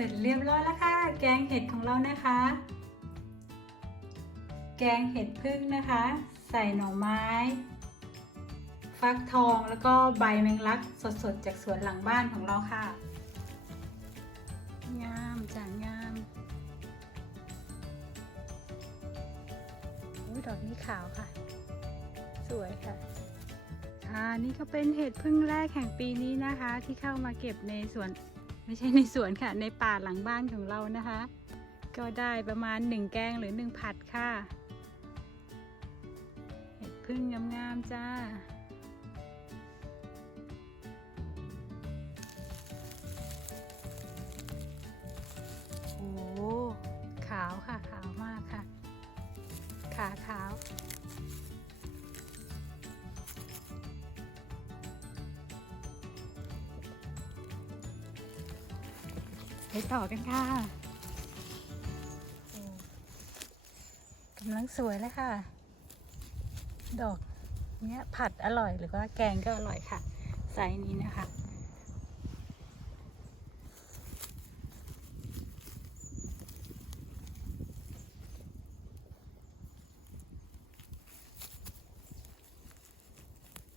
ร็จเรียบร้อยแล้วค่ะ แกงเห็ดของเรานะคะ แกงเห็ดพึ่งนะคะ ใส่หน่อไม้ ฟักทองแล้วก็ใบแมงลักสดๆ จากสวนหลังบ้านของเราค่ะ งามจ้างามอุ้ยดอกนี้ขาวค่ะ สวยค่ะอ่านี่ก็เป็นเห็ดพึ่งแรกแห่งปีนี้นะคะ ที่เข้ามาเก็บในสวน ไม่ใช่ในสวนค่ะ ในป่าหลังบ้านของเรานะคะ ก็ได้ประมาณหนึ่งแกงหรือหนึ่งผัดค่ะ เห็ดพึ่งงามๆจ้าโอ้ขาวค่ะ ขาวมากค่ะ ขาขาว ไปต่อกันค่ะกำลังสวยเลยค่ะ ดอกเนี้ยผัดอร่อยหรือว่าแกงก็อร่อยค่ะไซส์นี้นะคะ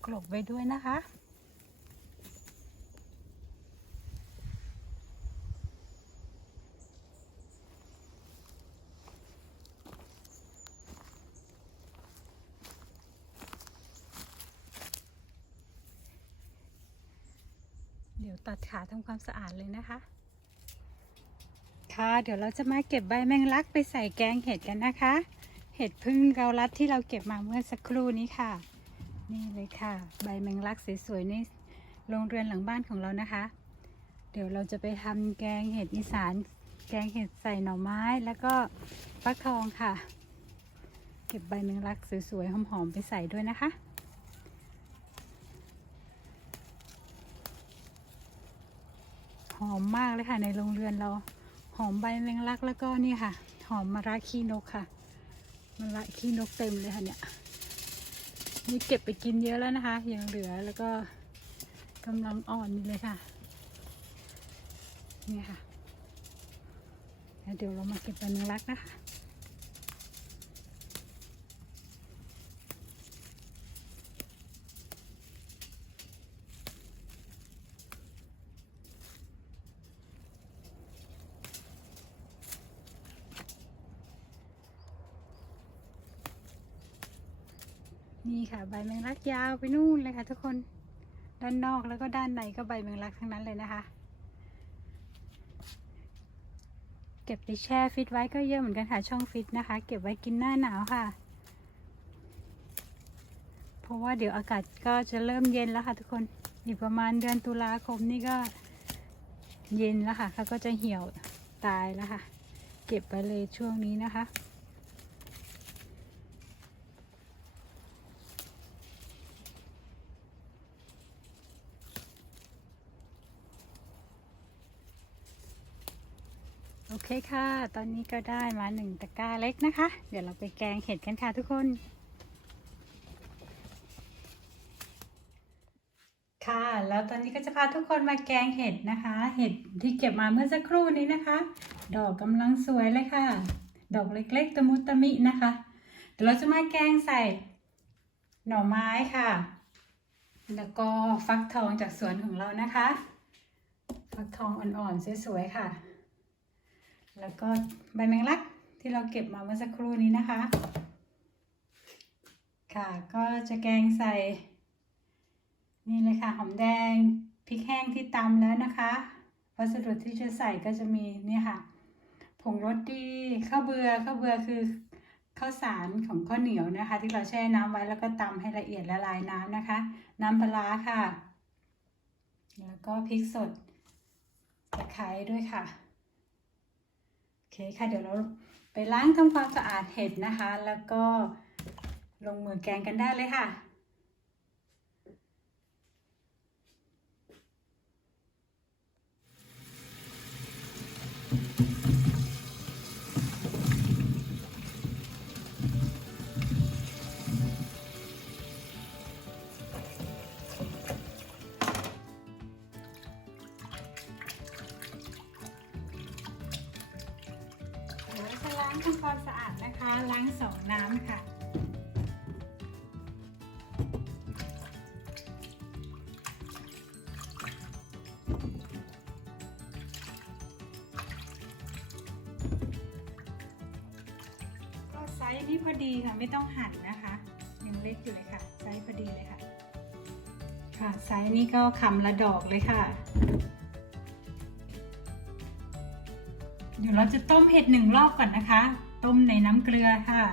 กลบไว้ด้วยนะคะ เดี๋ยวตัดขาทำความสะอาดเลยนะคะ ค่ะ เดี๋ยวเราจะมาเก็บใบแมงลักไปใส่แกงเห็ดกันนะคะ เห็ดพึ่งเกาลัดที่เราเก็บมาเมื่อสักครู่นี้ค่ะ นี่เลยค่ะ ใบแมงลักสวยๆในโรงเรือนหลังบ้านของเรานะคะ เดี๋ยวเราจะไปทำแกงเห็ดอีสาน แกงเห็ดใส่หน่อไม้แล้วก็ฟักทองค่ะ เก็บใบแมงลักสวยๆหอมๆไปใส่ด้วยนะคะ อมมากเลยค่ะในโรงเรือนเรา หอมใบแมงลักแล้วก็นี่ค่ะ หอมมะระขี้นกค่ะมะระขี้นกเต็มเลยค่ะเนี่ยนี่เก็บไปกินเยอะแล้วนะคะ ยังเหลือแล้วก็กำลังอ่อนอยู่เลยค่ะ นี่ค่ะ เดี๋ยวเรามาเก็บใบแมงลักนะคะ นี่ค่ะ ใบแมงลักยาวไปนู่นเลยค่ะทุกคนด้านนอกแล้วก็ด้านในก็ใบแมงลักทั้งนั้นเลยนะคะ เก็บไปแช่ฟิตไว้ก็เยอะเหมือนกันค่ะช่องฟิตนะคะ เก็บไว้กินหน้าหนาวค่ะ เพราะว่าเดี๋ยวอากาศก็จะเริ่มเย็นแล้วค่ะทุกคนอีกประมาณเดือนตุลาคมนี่ก็เย็นแล้วค่ะเขาก็จะเหี่ยวตายแล้วค่ะ เก็บไปเลยช่วงนี้นะคะ โอเคค่ะ ตอนนี้ก็ได้มาหนึ่งตะกร้าเล็กนะคะ เดี๋ยวเราไปแกงเห็ดกันค่ะทุกคน ค่ะ แล้วตอนนี้ก็จะพาทุกคนมาแกงเห็ดนะคะ เห็ดที่เก็บมาเมื่อสักครู่นี้นะคะ ดอกกำลังสวยเลยค่ะ ดอกเล็กๆ ตะมุตะมินะคะ เดี๋ยวเราจะมาแกงใส่หน่อไม้ค่ะ แล้วก็ฟักทองจากสวนของเรานะคะ ฟักทองอ่อนๆสวยๆค่ะ แล้วก็ใบแมงลักที่เราเก็บมาเมื่อสักครู่นี้นะคะ ค่ะก็จะแกงใส่ นี่เลยค่ะหอมแดงพริกแห้งที่ตำแล้วนะคะ วัสดุที่จะใส่ก็จะมีเนี่ยค่ะ ผงรสดีข้าวเบือข้าวเบือคือข้าวสารของข้าวเหนียวนะคะ ที่เราแช่น้ำไว้แล้วก็ตำให้ละเอียดละลายน้ำนะคะ น้ำปลาค่ะ แล้วก็พริกสดตะไคร้ด้วยค่ะ เคค่ะเดี๋ยวเราไปล้างทำความสะอาดเห็ดนะคะ แล้วก็ลงมือแกงกันได้เลยค่ะ้งสองน้ำค่ะ ก็ไซส์นี้พอดีค่ะไม่ต้องหั่นนะคะยังเล็กอยู่เลยค่ะ ไซส์พอดีเลยค่ะ ค่ะไซส์นี้ก็คำละดอกเลยค่ะเดี๋ยวเราจะต้มเห็ดหนึ่งรอบก่อนนะคะ ต้มในน้ำเกลือค่ะ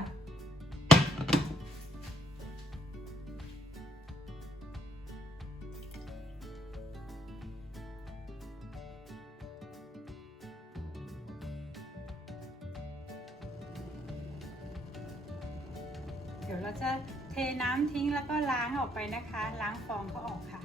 เดี๋ยวเราจะเทน้ำทิ้งแล้วก็ล้างออกไปนะคะ ล้างฟองเขาออกค่ะ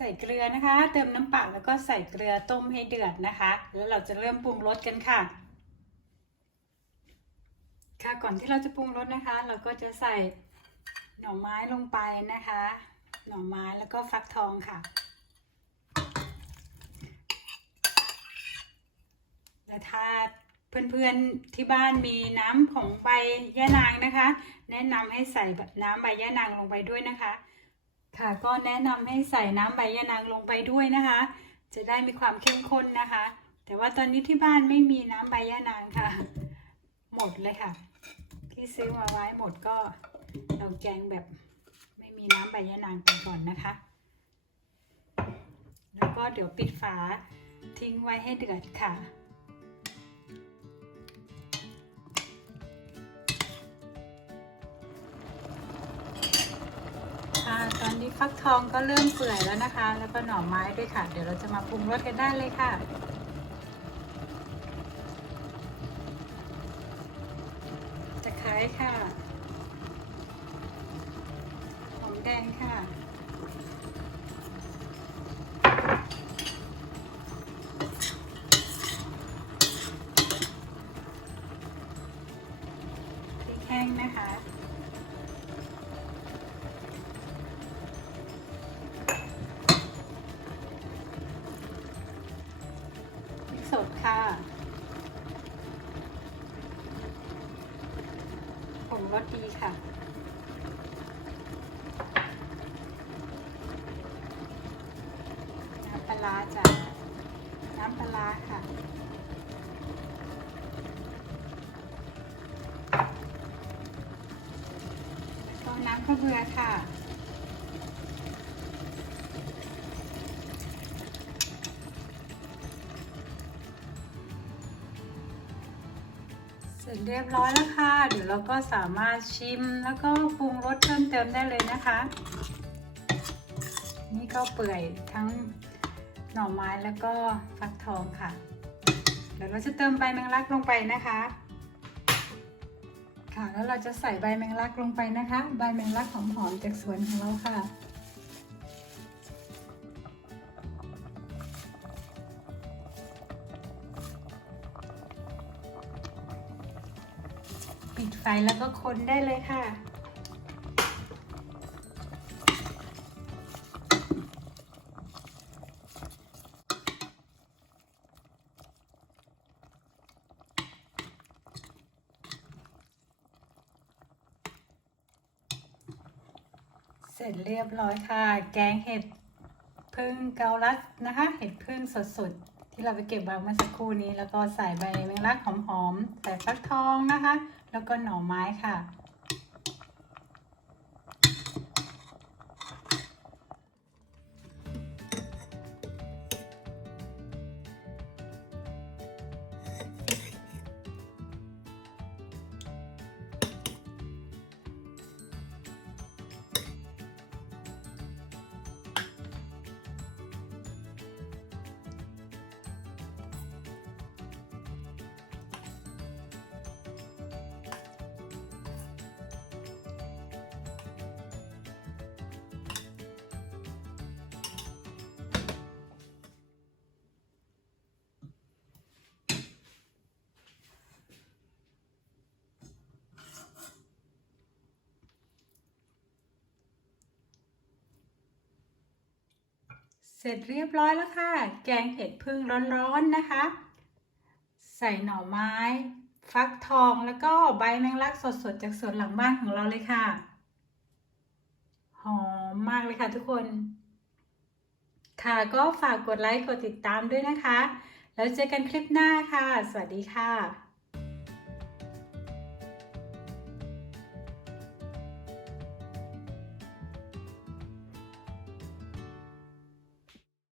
ใส่เกลือนะคะ เติมน้ำเปล่าแล้วก็ใส่เกลือต้มให้เดือดนะคะ แล้วเราจะเริ่มปรุงรสกันค่ะ ค่ะก่อนที่เราจะปรุงรสนะคะ เราก็จะใส่หน่อไม้ลงไปนะคะ หน่อไม้แล้วก็ฟักทองค่ะ และถ้าเพื่อนๆที่บ้านมีน้ำของใบยะนางนะคะ แนะนำให้ใส่น้ำใบยะนางลงไปด้วยนะคะ ค่ะก็แนะนำให้ใส่น้ำใบยะนางลงไปด้วยนะคะ จะได้มีความเข้มข้นนะคะ แต่ว่าตอนนี้ที่บ้านไม่มีน้ำใบยะนางค่ะ หมดเลยค่ะ ที่ซื้อมาไว้หมดก็เราแกงแบบไม่มีน้ำใบยะนางไปก่อนนะคะ แล้วก็เดี๋ยวปิดฝาทิ้งไว้ให้เดือดค่ะ ตอนนี้ฟักทองก็เริ่มเปื่อยแล้วนะคะ แล้วก็หน่อไม้ด้วยค่ะ เดี๋ยวเราจะมาปรุงรสกันได้เลยค่ะ ตะไคร้ค่ะ หอมแดงค่ะพริกแห้งนะคะ ร้าจ้ะน้ำปลาค่ะแล้วก็น้ำข้าวเบือค่ะเสร็จเรียบร้อยแล้วค่ะ เดี๋ยวเราก็สามารถชิมแล้วก็ปรุงรสเพิ่มเติมได้เลยนะคะ นี่ก็เปื่อยทั้ง หน่อไม้แล้วก็ฟักทองค่ะ เดี๋ยวเราจะเติมใบแมงลักลงไปนะคะ ค่ะแล้วเราจะใส่ใบแมงลักลงไปนะคะ ใบแมงลักหอมๆจากสวนของเราค่ะปิดไฟแล้วก็คนได้เลยค่ะ เสร็จเรียบร้อยค่ะ แกงเห็ดพึ่งเกาลัดนะคะ เห็ดพึ่งสดๆ ที่เราไปเก็บมาเมื่อสักครู่นี้ แล้วก็ใส่ใบแมงลักหอมๆ ใส่ฟักทองนะคะ แล้วก็หน่อไม้ค่ะ เสร็จเรียบร้อยแล้วค่ะ แกงเห็ดพึ่งร้อนๆนะคะ ใส่หน่อไม้ ฟักทองแล้วก็ใบแมงลักสดๆ จากสวนหลังบ้านของเราเลยค่ะ หอมมากเลยค่ะทุกคน ค่ะก็ฝากกดไลค์กดติดตามด้วยนะคะ แล้วเจอกันคลิปหน้าค่ะ สวัสดีค่ะ